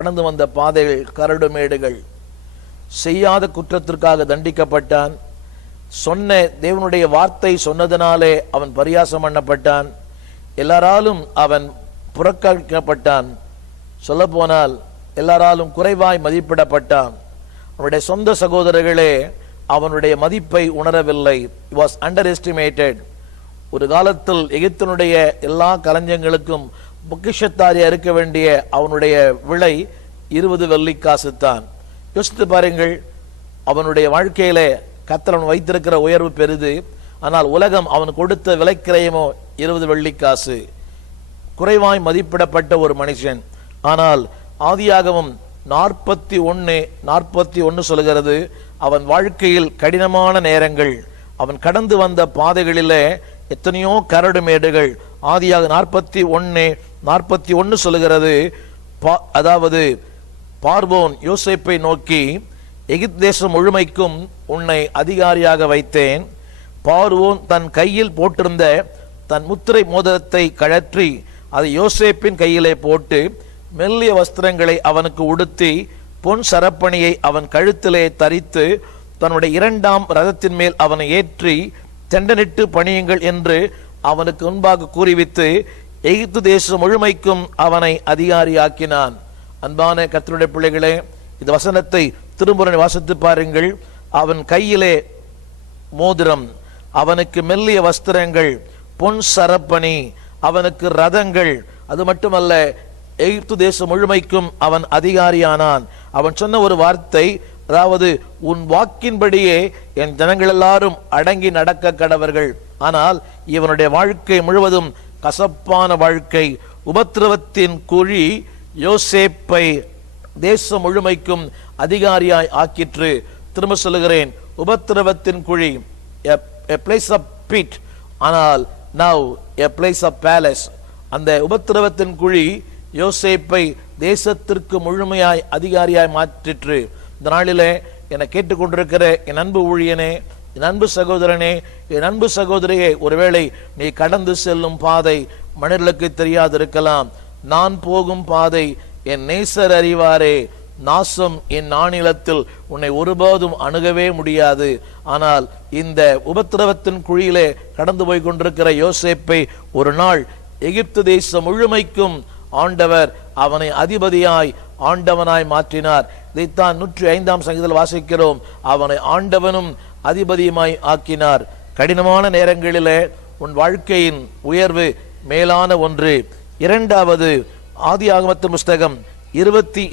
கடந்து வந்த பாதைகள் கரடுமேடுகள். செய்யாத குற்றத்திற்காக தண்டிக்கப்பட்டான். சொன்ன தேவனுடைய வார்த்தை சொன்னதனாலே அவன் பரியாசம் பண்ணப்பட்டான். எல்லாராலும் அவன் புறக்கணிக்கப்பட்டான். சொல்ல போனால் எல்லாராலும் குறைவாய் மதிப்பிடப்பட்டான். அவனுடைய சொந்த சகோதரர்களே அவனுடைய மதிப்பை உணரவில்லை. He was underestimated. ஒரு காலத்தில் எகிப்தினுடைய எல்லா களஞ்சங்களுக்கும் பொக்கிஷத்தாரியா இருக்க வேண்டிய அவனுடைய விலை 20 வெள்ளிக்காசு தான். யோசித்து பாருங்கள், அவனுடைய வாழ்க்கையிலே கர்த்தர் அவன் வைத்திருக்கிற உயர்வு பெரிது. ஆனால் உலகம் அவன் கொடுத்த விலைக்கிரயமோ 20 வெள்ளிக்காசு. குறைவாய் மதிப்பிடப்பட்ட ஒரு மனுஷன். ஆனால் ஆதியாகமம் 41 சொல்கிறது, அவன் வாழ்க்கையில் கடினமான நேரங்கள், அவன் கடந்து வந்த பாதைகளிலே எத்தனையோ கரடுமேடுகள். ஆதியாக 41 சொல்கிறது, அதாவது பார்வோன் யோசேப்பை நோக்கி, எகிப்து தேசம் முழுமைக்கும் உன்னை அதிகாரியாக வைத்தேன். பார்வோன் தன் கையில் போட்டிருந்த தன் முத்திரை மோதிரத்தை கழற்றி அதை யோசேப்பின் கையிலே போட்டு மெல்லிய வஸ்திரங்களை அவனுக்கு உடுத்தி பொன் சரப்பணியை அவன் கழுத்திலே தரித்து தன்னுடைய 2ஆம் ரதத்தின் மேல் அவனை ஏற்றி தெண்டனிட்டு பணியுங்கள் என்று அவனுக்கு முன்பாக கூறிவித்து எகிப்து தேசம் முழுமைக்கும் அவனை அதிகாரியாக்கினான். அன்பான கர்த்தருடைய பிள்ளைகளே, இந்த வசனத்தை திரும்ப வாசித்து பாருங்கள். அவன் கையிலே மோதிரம், அவனுக்கு மெல்லிய வஸ்திரங்கள், பொன் சரப்பணி, அவனுக்கு ரதங்கள். அது மட்டுமல்ல, எகிப்து தேசம் முழுமைக்கும் அவன் அதிகாரியானான். அவன் சொன்ன ஒரு வார்த்தை, அதாவது உன் வாக்கின்படியே என் ஜனங்கள் எல்லாரும் அடங்கி நடக்க கடவர்கள். ஆனால் இவனுடைய வாழ்க்கை முழுவதும் கசப்பான வாழ்க்கை. உபத்திரவத்தின் குழி யோசேப்பை தேசம் முழுமைக்கும் அதிகாரியாய் ஆக்கிற்று. திரும்ப சொல்லுகிறேன், உபத்திரவத்தின் குழி, a place of pit, ஆனால் now a place of palace. அந்த உபத்திரவத்தின் குழி யோசேப்பை தேசத்திற்கு முழுமையாய் அதிகாரியாய் மாற்றிற்று. இந்த நாளிலே என்னை கேட்டுக்கொண்டிருக்கிற என் அன்பு ஊழியனே, என் அன்பு சகோதரனே, என் அன்பு சகோதரியே, ஒருவேளை நீ கடந்து செல்லும் பாதை மனிதர்களுக்கு தெரியாதிருக்கலாம். நான் போகும் பாதை என் நேசர் அறிவாரே. நாசம் என் நானிலத்தில் உன்னை ஒருபோதும் அணுகவே முடியாது. ஆனால் இந்த உபத்திரவத்தின் குழியிலே கடந்து போய் கொண்டிருக்கிற யோசேப்பை ஒரு நாள் எகிப்து தேசம் முழுமைக்கும் ஆண்டவர் அவனை அதிபதியாய் ஆண்டவனாய் மாற்றினார். இதைத்தான் 105ஆம் சங்கீதத்தில் வாசிக்கிறோம். அவனை ஆண்டவனும் அதிபதியுமாய் ஆக்கினார். கடினமான நேரங்களிலே உன் வாழ்க்கையின் உயர்வு மேலான ஒன்று. 2வது, ஆதியாகமத்தின் புஸ்தகம் 28